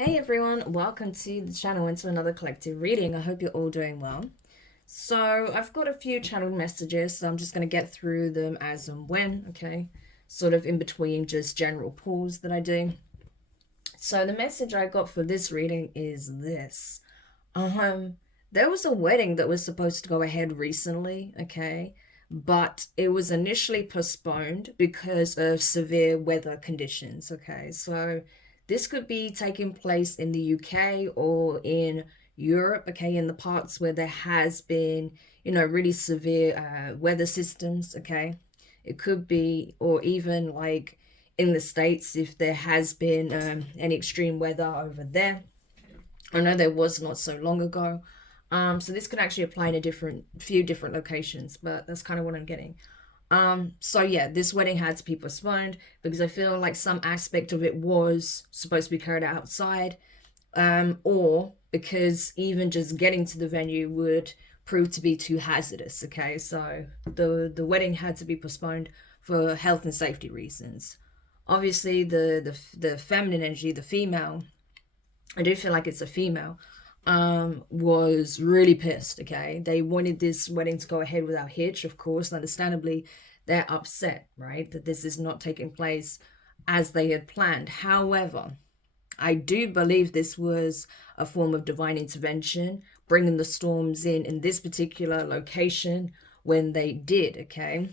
Hey everyone, welcome to the channel and to another collective reading. I hope you're all doing well. So I've got a few channel messages, so I'm just going to get through them as and when, okay? Sort of in between just general pulls that I do. So the message I got for this reading is this. There was a wedding that was supposed to go ahead recently, okay? But it was initially postponed because of severe weather conditions, okay? So this could be taking place in the UK or in Europe, okay, in the parts where there has been, really severe weather systems, okay? It could be, or even like in the States if there has been any extreme weather over there. I know there was not so long ago. So this could actually apply in a few different locations, but that's kind of what I'm getting. So yeah, this wedding had to be postponed because I feel like some aspect of it was supposed to be carried out outside, or because even just getting to the venue would prove to be too hazardous. Okay, so the wedding had to be postponed for health and safety reasons. Obviously, the feminine energy, the female, I do feel like it's a female, was really pissed. Okay, they wanted this wedding to go ahead without hitch, of course. Understandably, they're upset, right, that this is not taking place as they had planned. However, I do believe this was a form of divine intervention, bringing the storms in this particular location when they did, okay?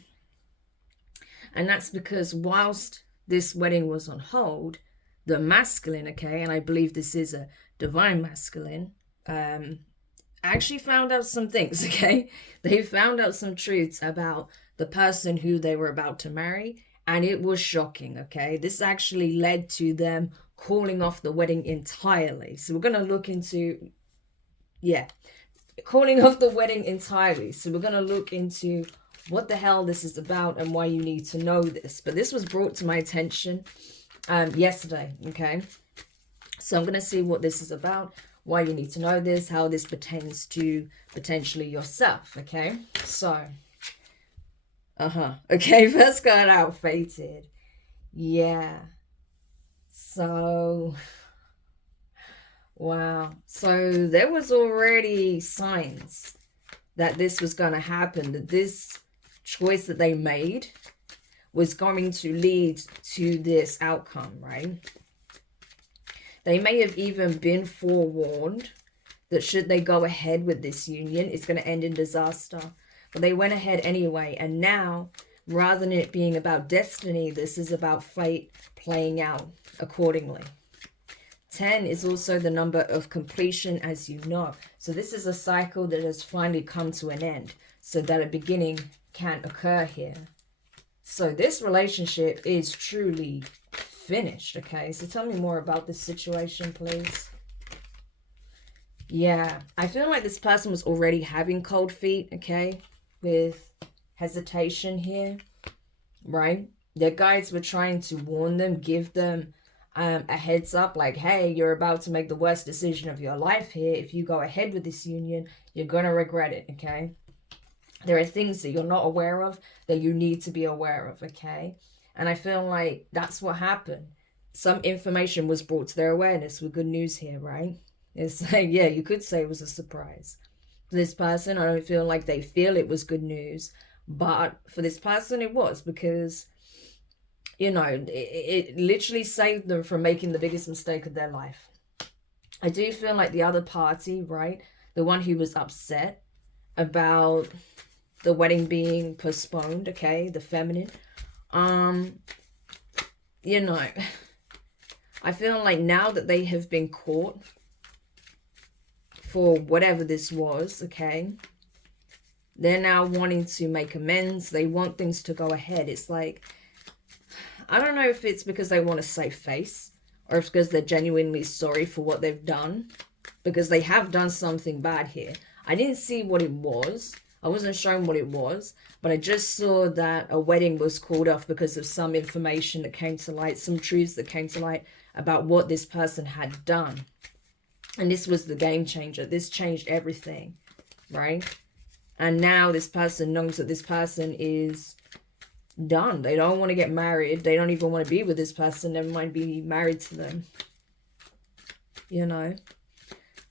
And that's because whilst this wedding was on hold, the masculine, okay, and I believe this is a divine masculine, actually found out some things, okay? They found out some truths about the person who they were about to marry, and it was shocking, okay? This actually led to them calling off the wedding entirely. So we're going to look into, yeah, calling off the wedding entirely. So we're going to look into what the hell this is about and why you need to know this. But this was brought to my attention yesterday, okay? So I'm going to see what this is about, why you need to know this, how this pertains to potentially yourself, okay? So, okay, first card out, Fated. Yeah. So, wow. So there was already signs that this was going to happen, that this choice that they made was going to lead to this outcome, right? They may have even been forewarned that should they go ahead with this union, it's going to end in disaster. But they went ahead anyway. And now, rather than it being about destiny, this is about fate playing out accordingly. 10 is also the number of completion, as you know. So this is a cycle that has finally come to an end, so that a beginning can occur here. So this relationship is truly finished, okay? So tell me more about this situation, please. Yeah, I feel like this person was already having cold feet, okay? With hesitation here, right? Their guides were trying to warn them, give them a heads up, like, hey, you're about to make the worst decision of your life here. If you go ahead with this union, you're going to regret it, okay? There are things that you're not aware of that you need to be aware of, okay? And I feel like that's what happened. Some information was brought to their awareness with good news here, right? It's like, yeah, you could say it was a surprise. For this person, I don't feel like they feel it was good news. But for this person, it was, because, it literally saved them from making the biggest mistake of their life. I do feel like the other party, right, the one who was upset about the wedding being postponed, okay, the feminine, I feel like now that they have been caught for whatever this was, okay, they're now wanting to make amends. They want things to go ahead. It's like, I don't know if it's because they want to save face, or if it's because they're genuinely sorry for what they've done, because they have done something bad here. I didn't see what it was. I wasn't shown what it was, but I just saw that a wedding was called off because of some information that came to light, some truths that came to light about what this person had done. And this was the game changer. This changed everything, right? And now this person knows that this person is done. They don't want to get married. They don't even want to be with this person. Never mind be married to them. you know.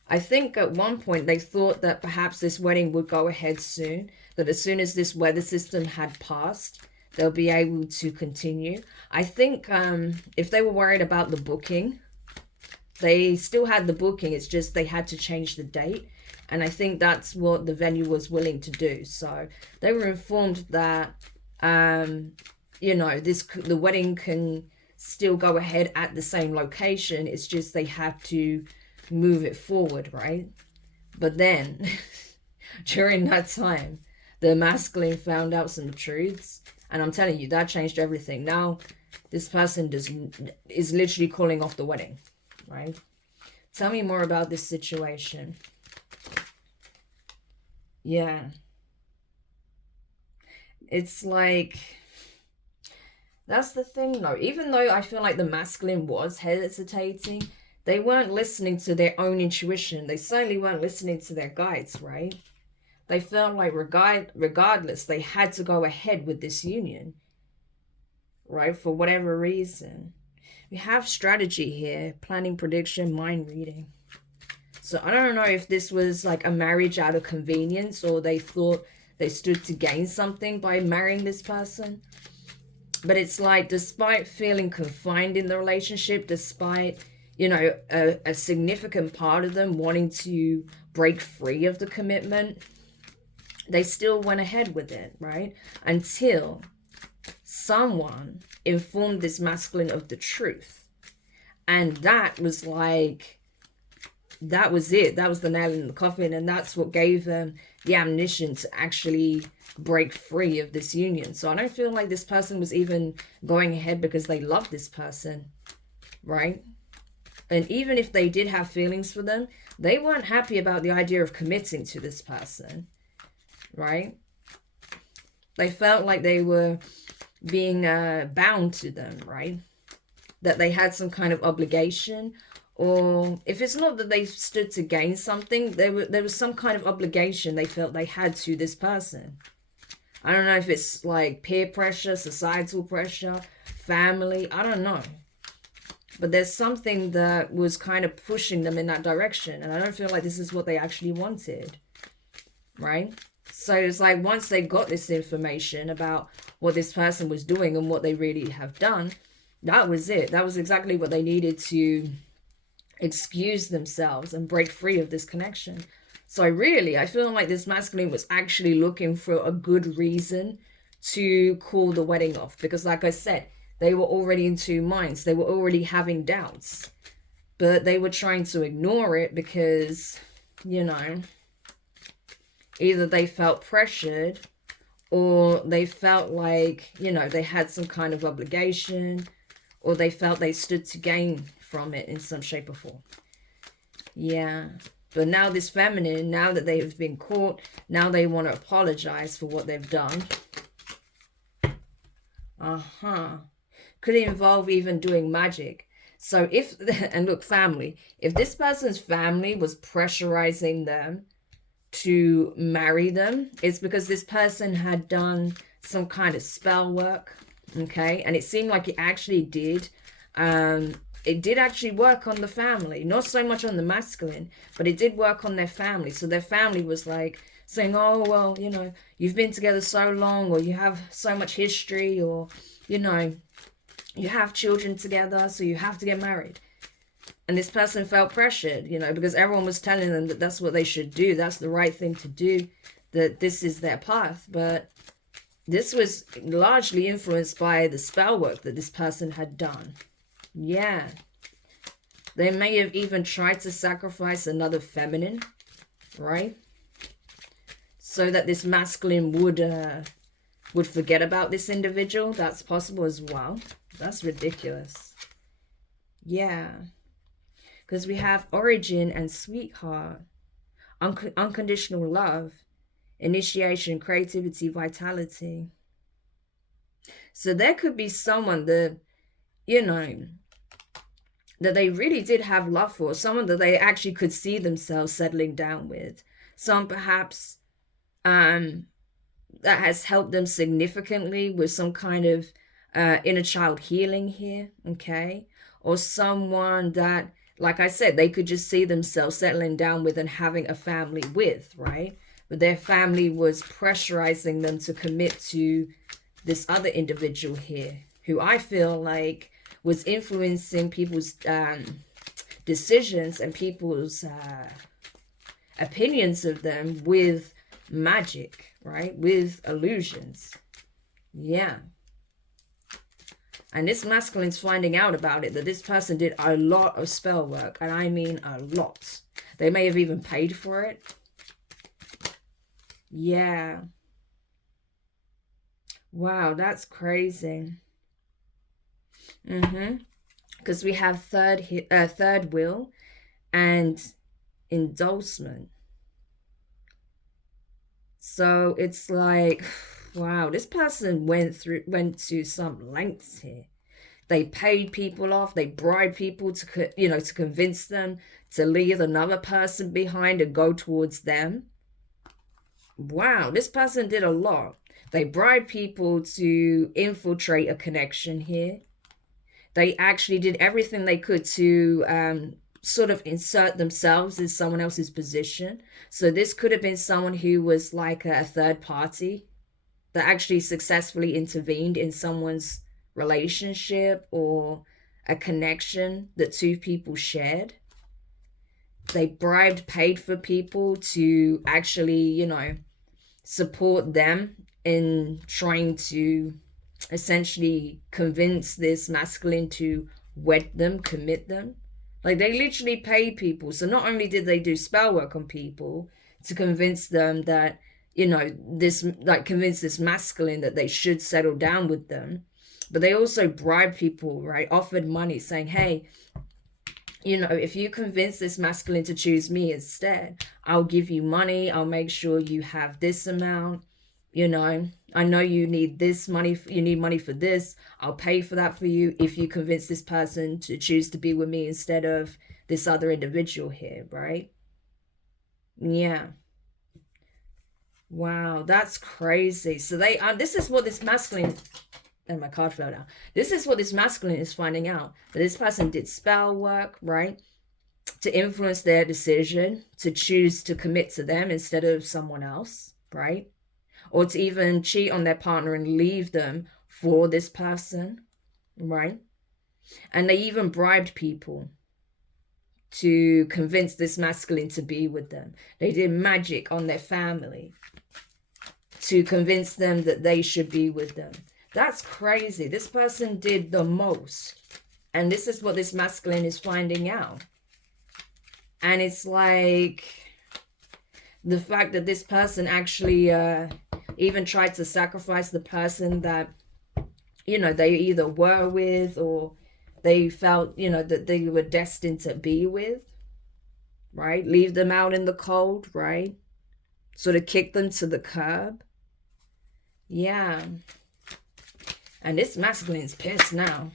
I think at one point they thought that perhaps this wedding would go ahead soon, that as soon as this weather system had passed, they'll be able to continue. I think if they were worried about the booking, they still had the booking. It's just they had to change the date. And I think that's what the venue was willing to do. So they were informed that, you know, the wedding can still go ahead at the same location. It's just they have to move it forward, right? But then during that time, the masculine found out some truths, and I'm telling you, that changed everything. Now this person is literally calling off the wedding, right? Tell me more about this situation. Yeah, it's like, that's the thing though. Even though I feel like the masculine was hesitating, they weren't listening to their own intuition. They certainly weren't listening to their guides, right? They felt like regardless, they had to go ahead with this union, right? For whatever reason. We have strategy here, planning, prediction, mind reading. So I don't know if this was like a marriage out of convenience, or they thought they stood to gain something by marrying this person. But it's like, despite feeling confined in the relationship, despite, you know, a significant part of them wanting to break free of the commitment, they still went ahead with it, right? Until someone informed this masculine of the truth. And that was like, that was it. That was the nail in the coffin. And that's what gave them the ammunition to actually break free of this union. So I don't feel like this person was even going ahead because they love this person, right? And even if they did have feelings for them, they weren't happy about the idea of committing to this person, right? They felt like they were being bound to them, right? That they had some kind of obligation, or if it's not that they stood to gain something, there was some kind of obligation they felt they had to this person. I don't know if it's like peer pressure, societal pressure, family, I don't know. But there's something that was kind of pushing them in that direction. And I don't feel like this is what they actually wanted, right? So it's like, once they got this information about what this person was doing and what they really have done, that was it. That was exactly what they needed to excuse themselves and break free of this connection. So really, I feel like this masculine was actually looking for a good reason to call the wedding off. Because like I said, they were already in two minds. They were already having doubts. But they were trying to ignore it because, you know, either they felt pressured, or they felt like, you know, they had some kind of obligation, or they felt they stood to gain from it in some shape or form. Yeah. But now this feminine, now that they have been caught, now they want to apologize for what they've done. Could it involve even doing magic? So if, and look, family, if this person's family was pressurizing them to marry them, it's because this person had done some kind of spell work, okay? And it seemed like it actually did. It did actually work on the family, not so much on the masculine, but it did work on their family. So their family was like saying, oh, well, you know, you've been together so long, or you have so much history, or, you know, you have children together, so you have to get married. And this person felt pressured, you know, because everyone was telling them that that's what they should do. That's the right thing to do, that this is their path. But this was largely influenced by the spell work that this person had done. Yeah. They may have even tried to sacrifice another feminine, right? So that this masculine would forget about this individual. That's possible as well. That's ridiculous. Yeah. Because we have origin and sweetheart. Unconditional love. Initiation, creativity, vitality. So there could be someone that, you know, that they really did have love for, someone that they actually could see themselves settling down with, some perhaps that has helped them significantly with some kind of inner child healing here, okay? Or someone that like I said, they could just see themselves settling down with and having a family with, right? But their family was pressurizing them to commit to this other individual here, who I feel like was influencing people's decisions and people's opinions of them with magic, right? With illusions. Yeah. And this masculine's finding out about it, that this person did a lot of spell work. And I mean a lot. They may have even paid for it. Yeah. Wow, that's crazy. Because we have third wheel and endorsement. So it's like, wow, this person went to some lengths here. They paid people off. They bribed people to, to convince them to leave another person behind and go towards them. Wow, this person did a lot. They bribed people to infiltrate a connection here. They actually did everything they could to sort of insert themselves in someone else's position. So this could have been someone who was like a third party that actually successfully intervened in someone's relationship or a connection that two people shared. They bribed, paid for people to actually, support them in trying to essentially convince this masculine to wed them, commit them. Like, they literally paid people. So not only did they do spell work on people to convince them that, convince this masculine that they should settle down with them, but they also bribed people, right? Offered money saying, hey, if you convince this masculine to choose me instead, I'll give you money. I'll make sure you have this amount. I know you need this money. You need money for this. I'll pay for that for you if you convince this person to choose to be with me instead of this other individual here, right? Yeah. Wow, that's crazy. So this is what this masculine, and my card fell down. This is what this masculine is finding out. That this person did spell work, right? To influence their decision, to choose to commit to them instead of someone else, right? Or to even cheat on their partner and leave them for this person, right? And they even bribed people to convince this masculine to be with them. They did magic on their family to convince them that they should be with them. That's crazy. This person did the most. And this is what this masculine is finding out. And it's like the fact that this person actually even tried to sacrifice the person that, they either were with or they felt, that they were destined to be with, right? Leave them out in the cold, right? Sort of kick them to the curb. Yeah. And this masculine's pissed now.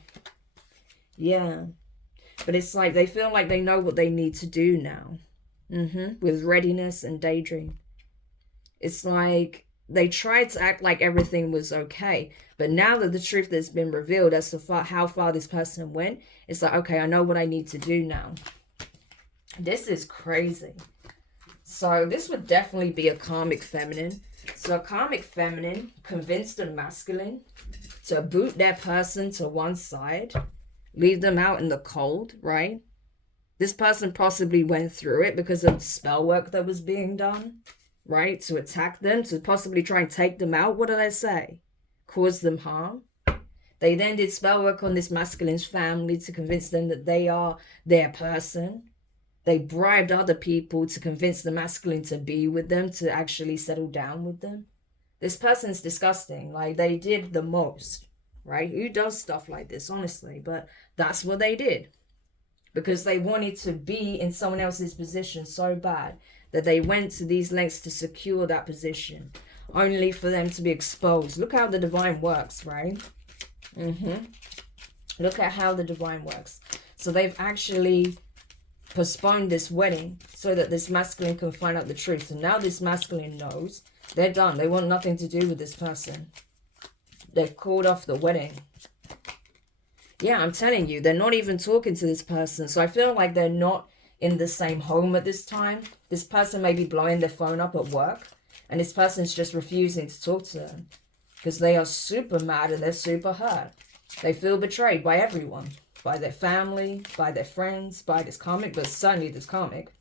Yeah. But it's like they feel like they know what they need to do now. With readiness and daydream. It's like they tried to act like everything was okay. But now that the truth has been revealed as to how far this person went, it's like, okay, I know what I need to do now. This is crazy. So this would definitely be a karmic feminine. So a karmic feminine convinced a masculine to boot their person to one side, leave them out in the cold, right? This person possibly went through it because of the spell work that was being done, right? To attack them, to possibly try and take them out. What did I say? Cause them harm. They then did spell work on this masculine's family to convince them that they are their person. They bribed other people to convince the masculine to be with them, to actually settle down with them. This person's disgusting. Like, they did the most, right? Who does stuff like this, honestly? But that's what they did. Because they wanted to be in someone else's position so bad that they went to these lengths to secure that position, only for them to be exposed. Look how the divine works, right? Look at how the divine works. So they've actually postponed this wedding so that this masculine can find out the truth. And now this masculine knows they're done. They want nothing to do with this person. They've called off the wedding. Yeah, I'm telling you, they're not even talking to this person. So I feel like they're not in the same home at this time. This person may be blowing their phone up at work, and this person's just refusing to talk to them because they are super mad and they're super hurt. They feel betrayed by everyone, by their family, by their friends, by this karmic, but certainly this karmic.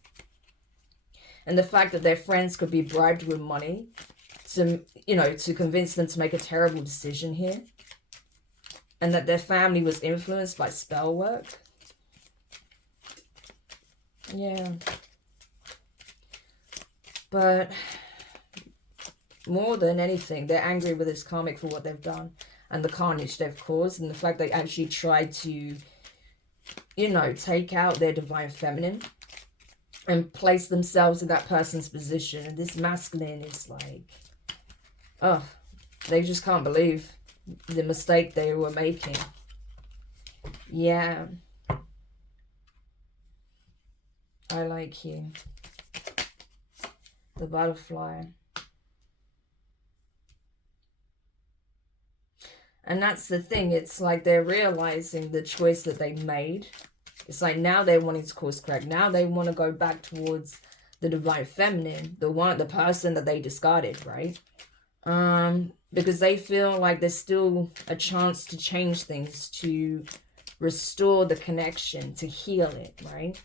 And the fact that their friends could be bribed with money to, to convince them to make a terrible decision here. And that their family was influenced by spell work. Yeah. But more than anything, they're angry with this karmic for what they've done and the carnage they've caused, and the fact they actually tried to, take out their divine feminine and place themselves in that person's position. And this masculine is like, oh, they just can't believe the mistake they were making. Yeah. I like you. The butterfly. And that's the thing. It's like they're realizing the choice that they made. It's like now they're wanting to course correct. Now they want to go back towards the divine feminine, the person that they discarded, right? Because they feel like there's still a chance to change things, to restore the connection, to heal it, right?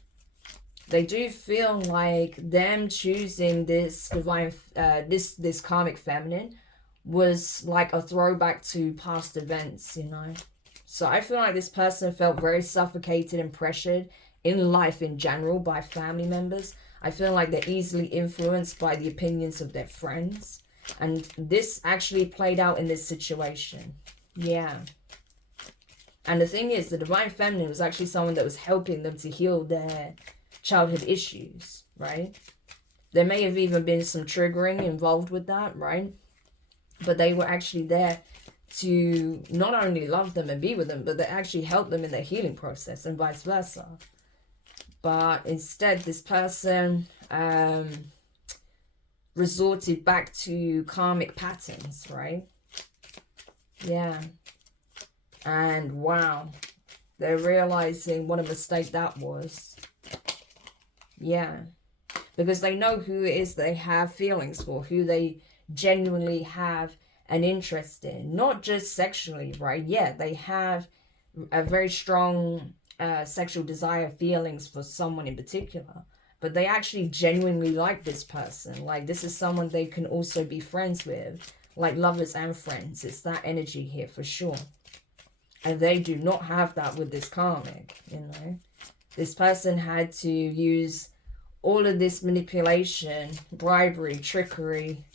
They do feel like them choosing this divine, this karmic feminine was like a throwback to past events, So I feel like this person felt very suffocated and pressured in life in general by family members. I feel like they're easily influenced by the opinions of their friends. And this actually played out in this situation. Yeah. And the thing is, the divine feminine was actually someone that was helping them to heal their childhood issues, right? There may have even been some triggering involved with that, right? But they were actually there to not only love them and be with them, but they actually help them in their healing process and vice versa. But instead, this person resorted back to karmic patterns, right? Yeah. And wow, they're realizing what a mistake that was. Yeah. Because they know who it is they have feelings for, who they genuinely have an interest in, not just sexually, right? Yeah, they have a very strong sexual desire, feelings for someone in particular, but they actually genuinely like this person. Like, this is someone they can also be friends with, like lovers and friends. It's that energy here for sure. And they do not have that with this karmic, This person had to use all of this manipulation, bribery, trickery,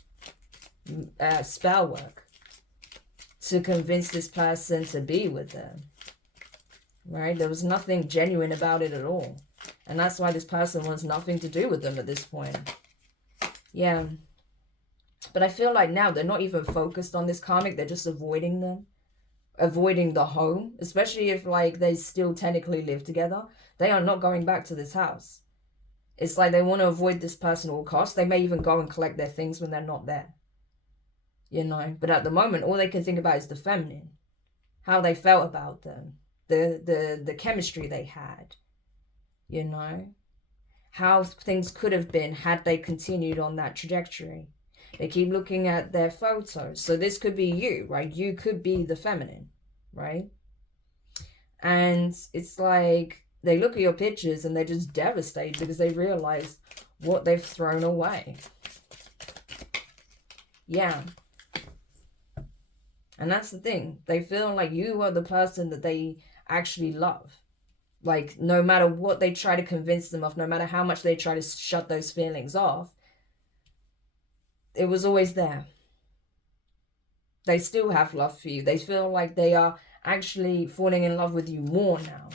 spell work to convince this person to be with them, right? There was nothing genuine about it at all. And that's why this person wants nothing to do with them at this point. Yeah. But I feel like now they're not even focused on this karmic. They're just avoiding them. Avoiding the home. Especially if, like, they still technically live together. They are not going back to this house. It's like they want to avoid this person at all costs. They may even go and collect their things when they're not there. But at the moment, all they can think about is the feminine. How they felt about them. The chemistry they had. How things could have been had they continued on that trajectory. They keep looking at their photos. So this could be you, right? You could be the feminine, right? And it's like they look at your pictures and they're just devastated because they realize what they've thrown away. Yeah. And that's the thing. They feel like you are the person that they actually love. Like, no matter what they try to convince them of, no matter how much they try to shut those feelings off, it was always there. They still have love for you. They feel like they are actually falling in love with you more now.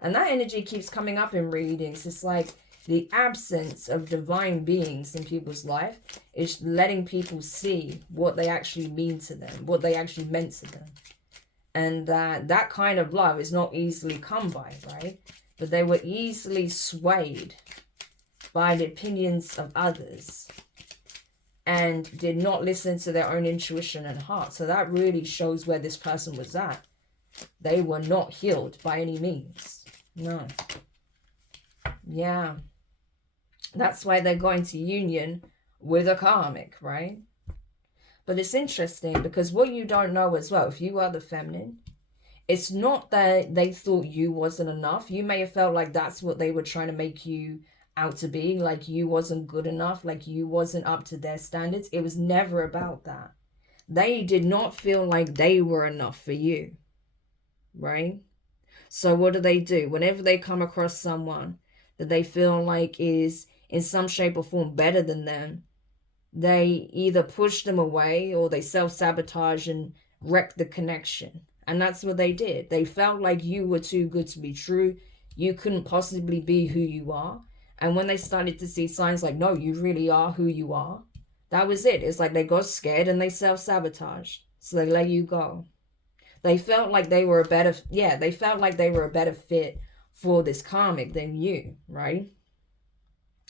And that energy keeps coming up in readings. It's like the absence of divine beings in people's life is letting people see what they actually mean to them, what they actually meant to them. And that kind of love is not easily come by, right? But they were easily swayed by the opinions of others and did not listen to their own intuition and heart. So that really shows where this person was at. They were not healed by any means. No. Yeah. That's why they're going to union with a karmic, right? But it's interesting because what you don't know as well, if you are the feminine, it's not that they thought you wasn't enough. You may have felt like that's what they were trying to make you out to be, like you wasn't good enough, like you wasn't up to their standards. It was never about that. They did not feel like they were enough for you, right? So what do? Whenever they come across someone that they feel like is in some shape or form better than them, they either push them away or they self-sabotage and wreck the connection. And that's what they did. They felt like you were too good to be true. You couldn't possibly be who you are. And when they started to see signs like, no, you really are who you are, that was it. It's like they got scared and they self-sabotaged. So they let you go. They felt like they were they felt like they were a better fit for this karmic than you, right?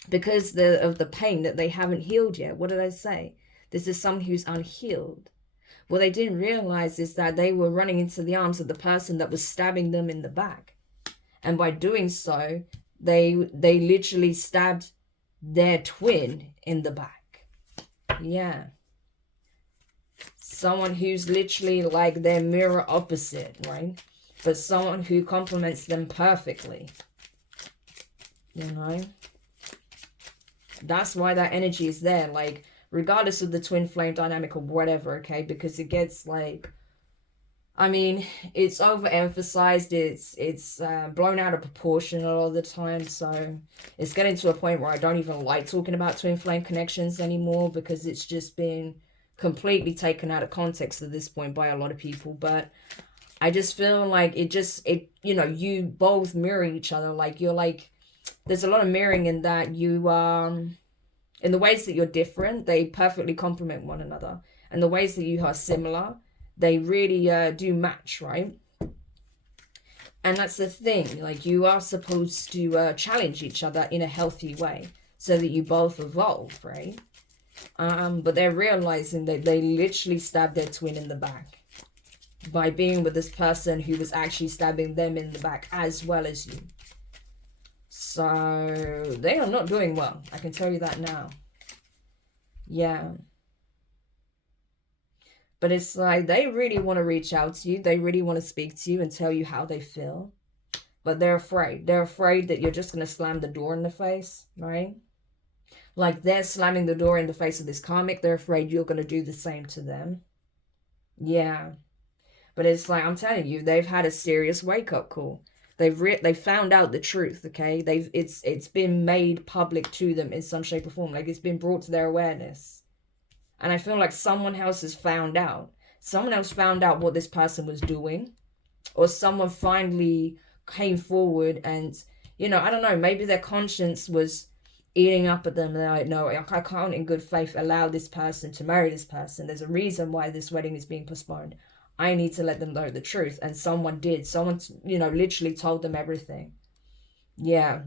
Because of the pain that they haven't healed yet. What did I say? This is someone who's unhealed. What they didn't realize is that they were running into the arms of the person that was stabbing them in the back. And by doing so, they literally stabbed their twin in the back. Yeah. Someone who's literally like their mirror opposite, right? But someone who complements them perfectly. You know? That's why that energy is there, like, regardless of the twin flame dynamic or whatever, okay? Because it gets, like, I mean, it's overemphasized, it's blown out of proportion a lot of the time, so it's getting to a point where I don't even like talking about twin flame connections anymore, because it's just been completely taken out of context at this point by a lot of people. But I just feel like you know, you both mirror each other. Like, you're like, there's a lot of mirroring in that you in the ways that you're different, they perfectly complement one another, and the ways that you are similar, they really do match, right? And that's the thing, like, you are supposed to challenge each other in a healthy way so that you both evolve, right? But they're realizing that they literally stabbed their twin in the back by being with this person who was actually stabbing them in the back as well as you. So they are not doing well. I can tell you that now. Yeah. But it's like they really want to reach out to you. They really want to speak to you and tell you how they feel. But they're afraid. They're afraid that you're just going to slam the door in the face, right? Like, they're slamming the door in the face of this karmic. They're afraid you're going to do the same to them. Yeah. But it's like, I'm telling you, they've had a serious wake-up call. They've found out the truth, okay? It's been made public to them in some shape or form. Like, it's been brought to their awareness. And I feel like someone else has found out. Someone else found out what this person was doing. Or someone finally came forward and, you know, I don't know, maybe their conscience was eating up at them. They're like, no, I can't in good faith allow this person to marry this person. There's a reason why this wedding is being postponed. I need to let them know the truth. And someone did. Someone, you know, literally told them everything. Yeah.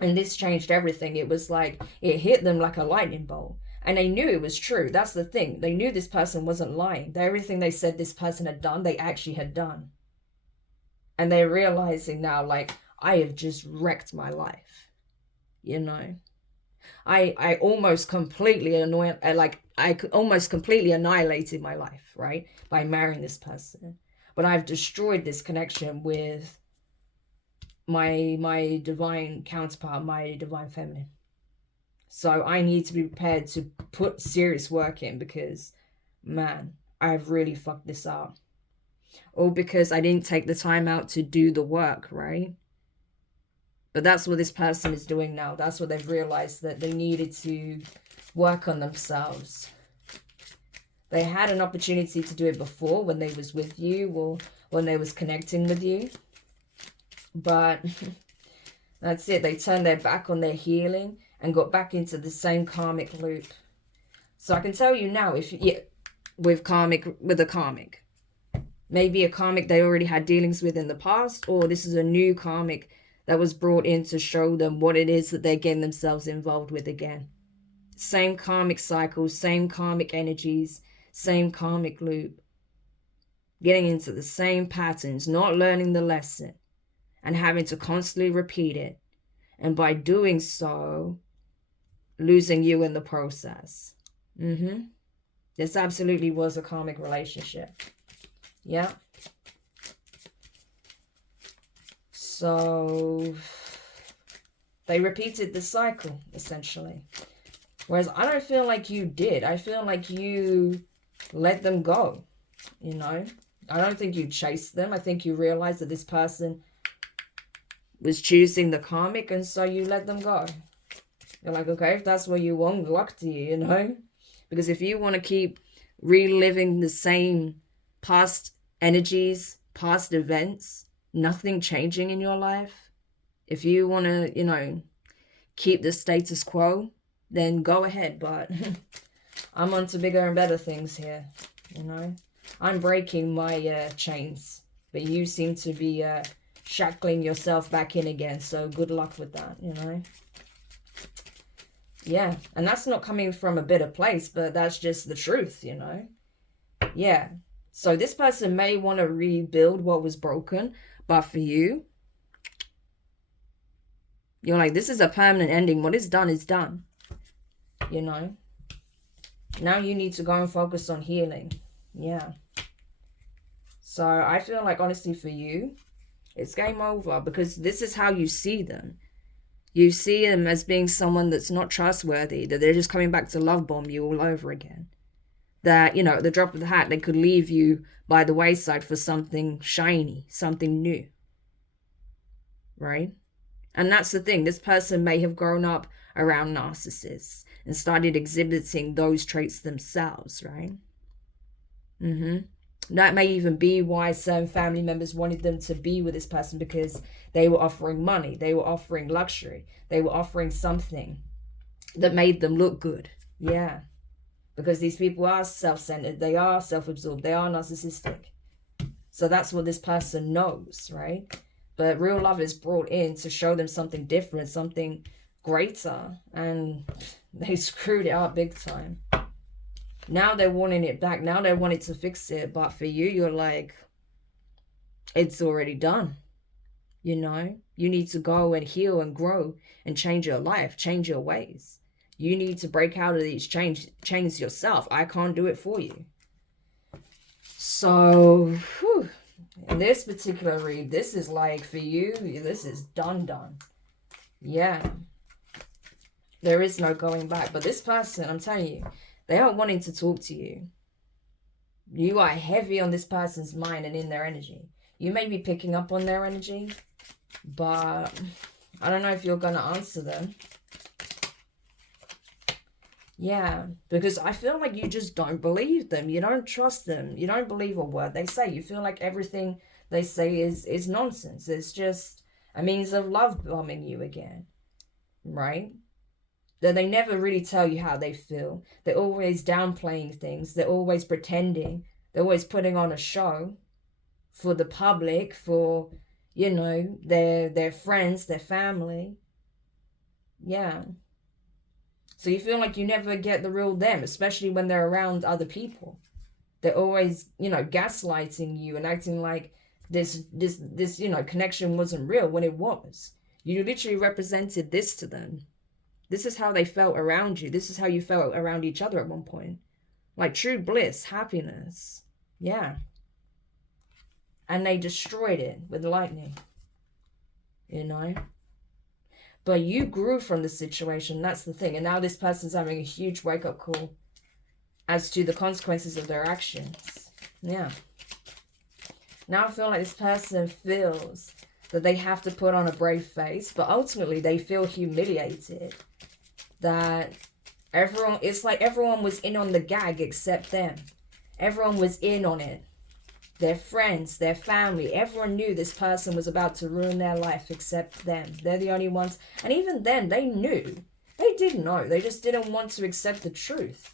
And this changed everything. It was like, it hit them like a lightning bolt. And they knew it was true. That's the thing. They knew this person wasn't lying. Everything they said this person had done, they actually had done. And they're realizing now, like, I have just wrecked my life. You know? I almost completely almost completely annihilated my life, right? By marrying this person. But I've destroyed this connection with my divine counterpart, my divine feminine. So I need to be prepared to put serious work in, because, man, I've really fucked this up. Or because I didn't take the time out to do the work, right? But that's what this person is doing now. That's what they've realized, that they needed to work on themselves. They had an opportunity to do it before when they was with you or when they was connecting with you. But that's it. They turned their back on their healing and got back into the same karmic loop. So I can tell you now, with a karmic. Maybe a karmic they already had dealings with in the past, or this is a new karmic that was brought in to show them what it is that they're getting themselves involved with again. Same karmic cycles, same karmic energies, same karmic loop. getting into the same patterns, not learning the lesson, and having to constantly repeat it. And by doing so, losing you in the process. This absolutely was a karmic relationship. Yeah. So they repeated the cycle, essentially. Whereas I don't feel like you did. I feel like you let them go, you know. I don't think you chased them. I think you realized that this person was choosing the karmic, and so you let them go. You're like, okay, if that's what you want, luck to you, you know. Because if you want to keep reliving the same past energies, past events, nothing changing in your life, if you want to, you know, keep the status quo, then go ahead. But I'm on to bigger and better things here, you know. I'm breaking my chains, but you seem to be shackling yourself back in again. So good luck with that, you know. Yeah, and that's not coming from a bitter place, but that's just the truth, you know. Yeah, so this person may want to rebuild what was broken, but for you, you're like, this is a permanent ending. What is done is done, you know. Now you need to go and focus on healing. Yeah. So I feel like, honestly, for you, it's game over, because this is how you see them. You see them as being someone that's not trustworthy, that they're just coming back to love bomb you all over again. That, you know, at the drop of the hat, they could leave you by the wayside for something shiny, something new. Right? And that's the thing. This person may have grown up around narcissists and started exhibiting those traits themselves, right? That may even be why certain family members wanted them to be with this person, because they were offering money, they were offering luxury, they were offering something that made them look good. Yeah. Because these people are self-centered, they are self-absorbed, they are narcissistic. So that's what this person knows, right? But real love is brought in to show them something different, something greater, and they screwed it up big time. Now they're wanting it back. Now they wanted to fix it. But for you, you're like, it's already done. You know, you need to go and heal and grow and change your life, change your ways. You need to break out of these chains yourself. I can't do it for you. So, in this particular read, this is like, for you, this is done. Yeah. There is no going back. But this person, I'm telling you, they are wanting to talk to you. You are heavy on this person's mind and in their energy. You may be picking up on their energy, but I don't know if you're going to answer them. Yeah, because I feel like you just don't believe them. You don't trust them. You don't believe a word they say. You feel like everything they say is nonsense. It's just a means of love bombing you again, right? That they never really tell you how they feel. They're always downplaying things. They're always pretending. They're always putting on a show for the public, for, you know, their friends, their family. Yeah. So you feel like you never get the real them, especially when they're around other people. They're always, you know, gaslighting you and acting like this, you know, connection wasn't real when it was. You literally represented this to them. This is how they felt around you. This is how you felt around each other at one point. Like true bliss, happiness. Yeah. And they destroyed it with lightning. You know? But you grew from the situation. That's the thing. And now this person's having a huge wake-up call as to the consequences of their actions. Yeah. Now I feel like this person feels that they have to put on a brave face, but ultimately they feel humiliated. That everyone, it's like everyone was in on the gag except them. Everyone was in on it. Their friends, their family, everyone knew this person was about to ruin their life except them. They're the only ones. And even then, they knew. They did know. They just didn't want to accept the truth.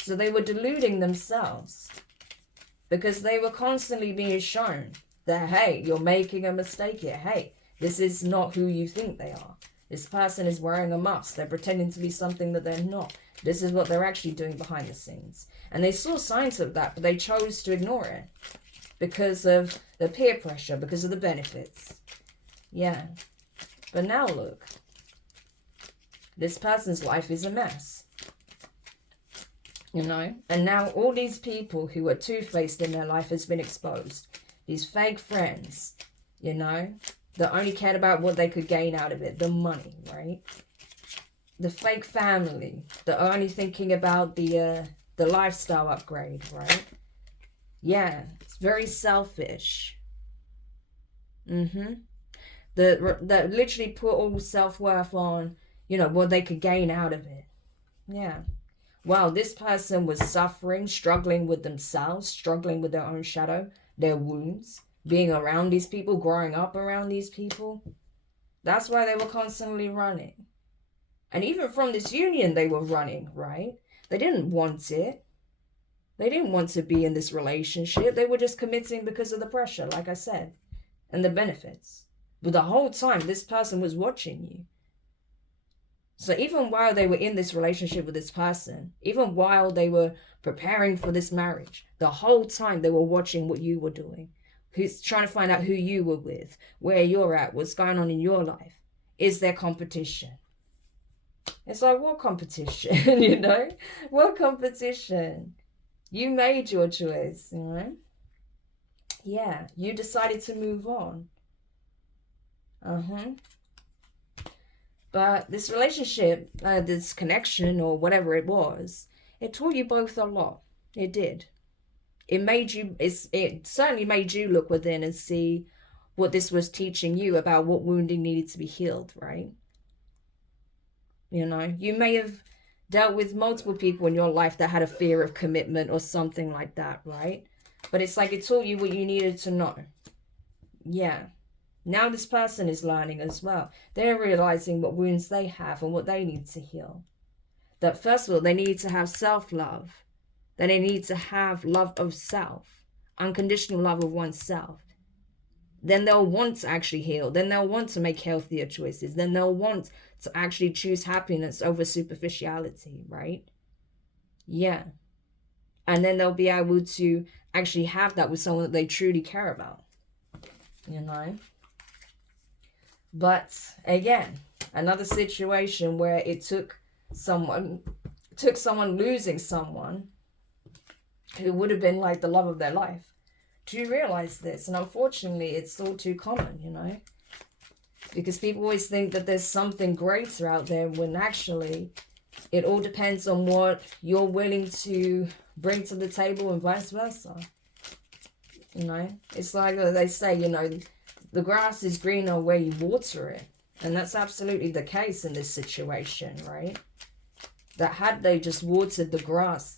So they were deluding themselves. Because they were constantly being shown that, hey, you're making a mistake here. Hey, this is not who you think they are. This person is wearing a mask. They're pretending to be something that they're not. This is what they're actually doing behind the scenes. And they saw signs of that, but they chose to ignore it. because of the peer pressure, because of the benefits. Yeah. But now look. This person's life is a mess. You know? And now all these people who are two-faced in their life has been exposed. These fake friends, you know, that only cared about what they could gain out of it. The money, right? The fake family that are only thinking about the lifestyle upgrade, right? Yeah, it's very selfish. That literally put all self-worth on, you know, what they could gain out of it. Yeah. Wow, this person was suffering, struggling with themselves, struggling with their own shadow, their wounds, being around these people, growing up around these people. That's why they were constantly running. And even from this union, they were running, right? They didn't want it. They didn't want to be in this relationship. They were just committing because of the pressure, like I said, and the benefits. But the whole time, this person was watching you. So even while they were in this relationship with this person, even while they were preparing for this marriage, the whole time they were watching what you were doing. Who's trying to find out who you were with, where you're at, what's going on in your life. Is there competition? It's like, what competition, you know? What competition? You made your choice, you know? Yeah, you decided to move on. But this relationship, this connection or whatever it was, it taught you both a lot. It did. It made you, it certainly made you look within and see what this was teaching you about what wounding needed to be healed, right? You know, you may have dealt with multiple people in your life that had a fear of commitment or something like that, right? But it's like it taught you what you needed to know. Yeah. Now this person is learning as well. They're realizing what wounds they have and what they need to heal. That first of all, they need to have self-love. That they need to have love of self. Unconditional love of oneself. Then they'll want to actually heal. Then they'll want to make healthier choices. Then they'll want to actually choose happiness over superficiality, right? Yeah. And then they'll be able to actually have that with someone that they truly care about. You know? But again, another situation where it took someone losing someone who would have been like the love of their life to realize this. And unfortunately, it's all too common, you know, because people always think that there's something greater out there when actually it all depends on what you're willing to bring to the table and vice versa. You know, it's like they say, you know, the grass is greener where you water it. And that's absolutely the case in this situation, right? That had they just watered the grass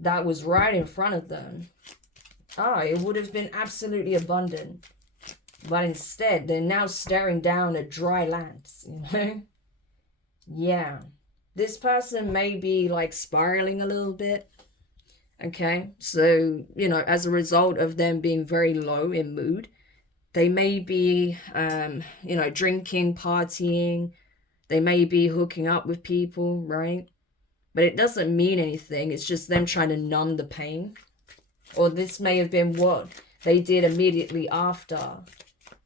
that was right in front of them, it would have been absolutely abundant. But instead, they're now staring down at dry lands, you know? Yeah. This person may be like spiraling a little bit. Okay. So, you know, as a result of them being very low in mood, they may be, you know, drinking, partying. They may be hooking up with people, right? But it doesn't mean anything. It's just them trying to numb the pain. Or this may have been what they did immediately after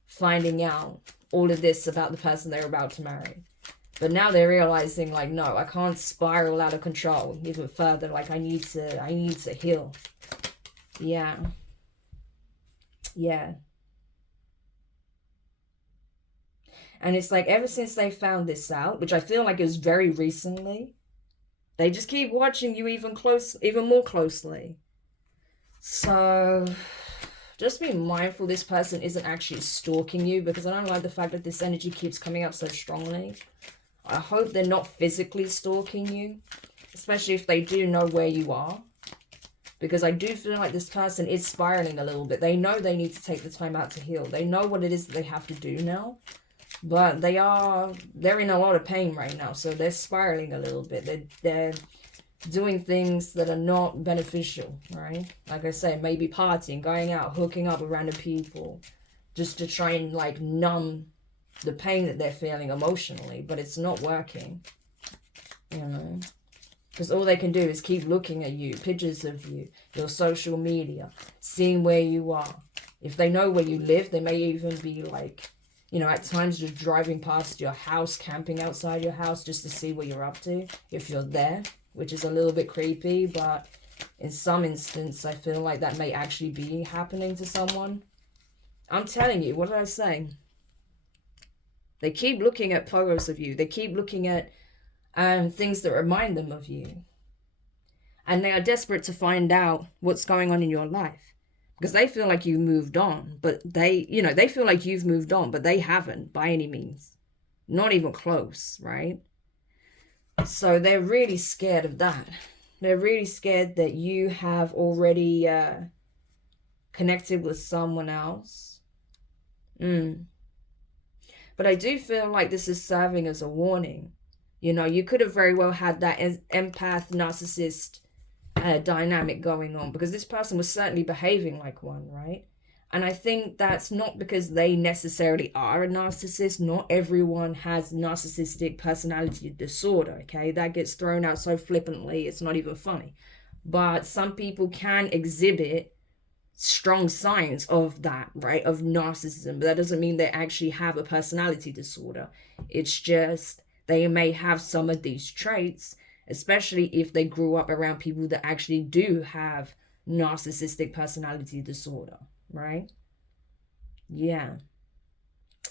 finding out all of this about the person they're about to marry. But now they're realizing, like, no, I can't spiral out of control even further. Like, I need to heal. Yeah. Yeah. And it's like ever since they found this out, which I feel like is very recently, they just keep watching you even more closely. So just be mindful this person isn't actually stalking you, because I don't like the fact that this energy keeps coming up so strongly. I hope they're not physically stalking you, especially if they do know where you are. Because I do feel like this person is spiraling a little bit. They know they need to take the time out to heal. They know what it is that they have to do now. But they're in a lot of pain right now. So they're spiraling a little bit. They're doing things that are not beneficial, right? Like I say, maybe partying, going out, hooking up with random people, just to try and like numb the pain that they're feeling emotionally. But it's not working, you know. Because all they can do is keep looking at you, pictures of you, your social media, seeing where you are. If they know where you live, they may even be like, you know, at times just driving past your house, camping outside your house just to see what you're up to, if you're there, which is a little bit creepy, but in some instance, I feel like that may actually be happening to someone. I'm telling you, what did I say? They keep looking at photos of you. They keep looking at things that remind them of you. And they are desperate to find out what's going on in your life. Because they feel like you've moved on. But they feel like you've moved on, but they haven't by any means. Not even close, right? So they're really scared of that. They're really scared that you have already connected with someone else. But I do feel like this is serving as a warning. You know, you could have very well had that empath narcissist dynamic going on, because this person was certainly behaving like one, right? And I think that's not because they necessarily are a narcissist. Not everyone has narcissistic personality disorder, okay? That gets thrown out so flippantly, it's not even funny. But some people can exhibit strong signs of that, right? Of narcissism. But that doesn't mean they actually have a personality disorder. It's just they may have some of these traits, especially if they grew up around people that actually do have narcissistic personality disorder, right? Yeah.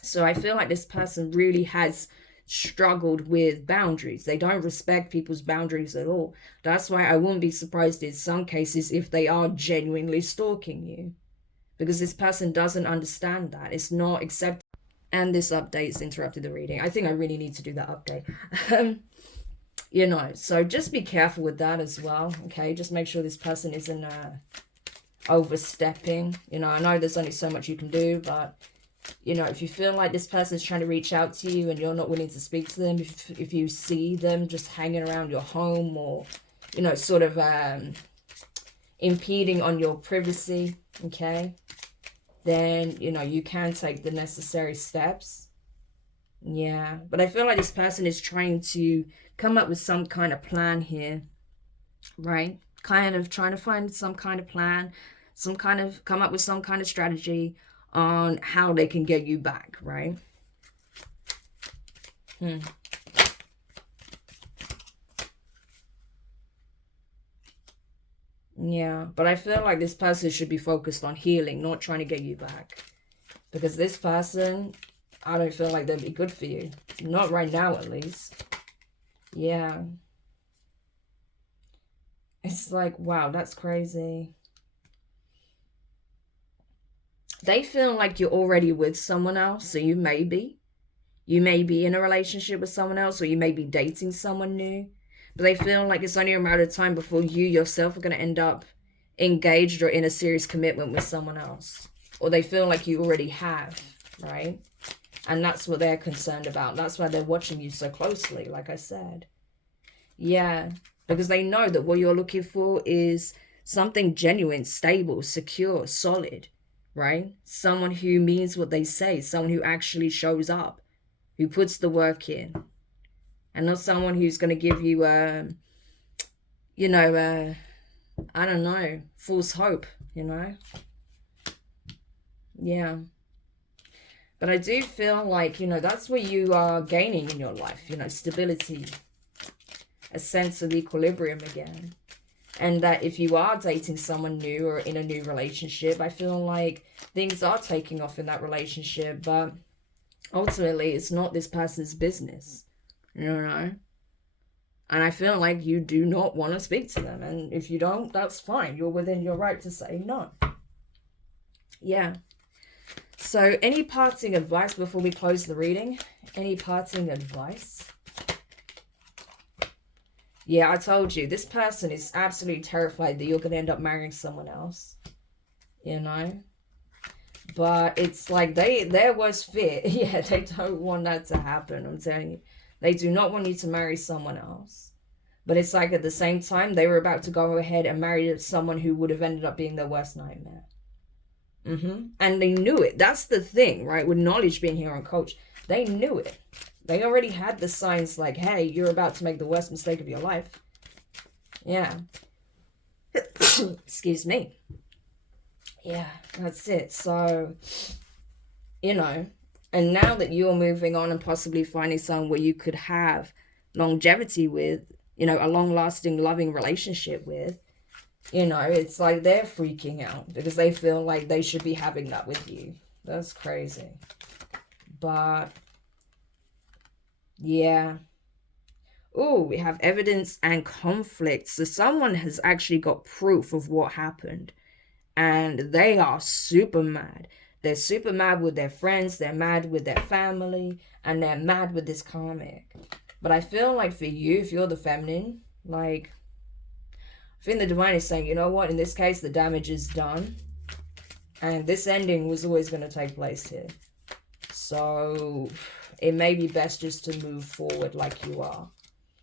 So I feel like this person really has struggled with boundaries. They don't respect people's boundaries at all. That's why I wouldn't be surprised in some cases if they are genuinely stalking you, because this person doesn't understand that. It's not acceptable. And this update's interrupted the reading. I think I really need to do that update. You know, so just be careful with that as well, okay? Just make sure this person isn't overstepping. You know, I know there's only so much you can do, but, you know, if you feel like this person is trying to reach out to you and you're not willing to speak to them, if you see them just hanging around your home or, you know, sort of impeding on your privacy, okay, then, you know, you can take the necessary steps. Yeah, but I feel like this person is trying to come up with some kind of plan here, right? Kind of trying to find some kind of plan, come up with some kind of strategy on how they can get you back, right? Yeah, but I feel like this person should be focused on healing, not trying to get you back. Because this person, I don't feel like they'd be good for you. Not right now, at least. Yeah. It's like, wow, that's crazy. They feel like you're already with someone else, so you may be. You may be in a relationship with someone else, or you may be dating someone new. But they feel like it's only a matter of time before you yourself are going to end up engaged or in a serious commitment with someone else. Or they feel like you already have, right? And that's what they're concerned about. That's why they're watching you so closely, like I said. Yeah, because they know that what you're looking for is something genuine, stable, secure, solid, right? Someone who means what they say, someone who actually shows up, who puts the work in. And not someone who's going to give you, you know, I don't know, false hope, you know? Yeah. But I do feel like, you know, that's what you are gaining in your life, you know, stability, a sense of equilibrium again. And that if you are dating someone new or in a new relationship, I feel like things are taking off in that relationship, but ultimately it's not this person's business, you know? And I feel like you do not want to speak to them. And if you don't, that's fine. You're within your right to say no. Yeah. So any parting advice before we close the reading? Any parting advice? Yeah, I told you, this person is absolutely terrified that you're going to end up marrying someone else. You know? But it's like their worst fear. Yeah, they don't want that to happen, I'm telling you. They do not want you to marry someone else. But it's like at the same time, they were about to go ahead and marry someone who would have ended up being their worst nightmare. And they knew it. That's the thing, right? With knowledge being here on Coach, they knew it. They already had the signs like, hey, you're about to make the worst mistake of your life. Yeah. Excuse me. Yeah, that's it. So, you know, and now that you're moving on and possibly finding someone where you could have longevity with, you know, a long lasting loving relationship with, you know, it's like they're freaking out because they feel like they should be having that with you. That's crazy. But yeah. Oh, we have evidence and conflict. So someone has actually got proof of what happened. And they are super mad. They're super mad with their friends, they're mad with their family, and they're mad with this karmic. But I feel like for you, if you're the feminine, like, I think the divine is saying, you know what, in this case, the damage is done. And this ending was always going to take place here. So it may be best just to move forward like you are.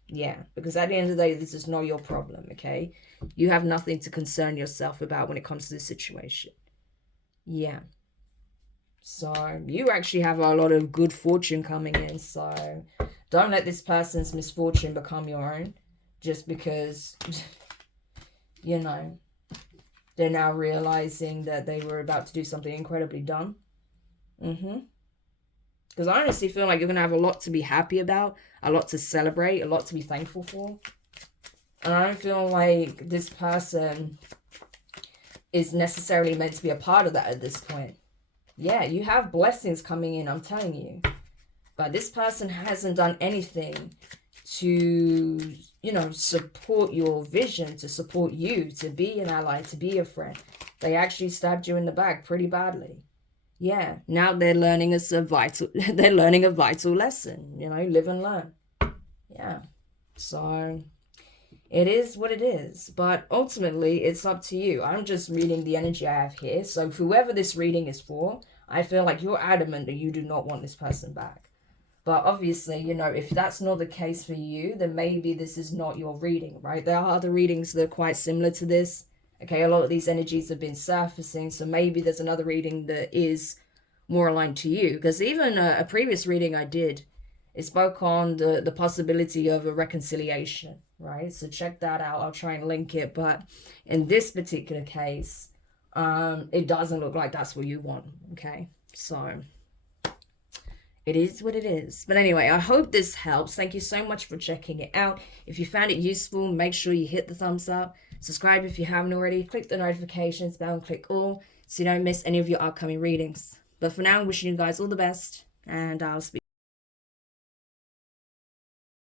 Yeah, because at the end of the day, this is not your problem, okay? You have nothing to concern yourself about when it comes to this situation. Yeah. So you actually have a lot of good fortune coming in. So don't let this person's misfortune become your own just because, you know, they're now realizing that they were about to do something incredibly dumb. Because I honestly feel like you're going to have a lot to be happy about, a lot to celebrate, a lot to be thankful for. And I don't feel like this person is necessarily meant to be a part of that at this point. Yeah, you have blessings coming in, I'm telling you. But this person hasn't done anything to, you know, support your vision, to support you, to be an ally, to be a friend. They actually stabbed you in the back pretty badly. Yeah, now they're learning they're learning a vital lesson, you know, live and learn. Yeah. So it is what it is, but ultimately it's up to you. I'm just reading the energy I have here. So whoever this reading is for, I feel like you're adamant that you do not want this person back. But obviously, you know, if that's not the case for you, then maybe this is not your reading, right? There are other readings that are quite similar to this. Okay, a lot of these energies have been surfacing, so maybe there's another reading that is more aligned to you. Because even a previous reading I did, it spoke on the possibility of a reconciliation, right? So check that out. I'll try and link it. But in this particular case, it doesn't look like that's what you want, okay? So it is what it is. But anyway, I hope this helps. Thank you so much for checking it out. If you found it useful, make sure you hit the thumbs up. Subscribe if you haven't already. Click the notifications bell and click all so you don't miss any of your upcoming readings. But for now, I'm wishing you guys all the best, and I'll speak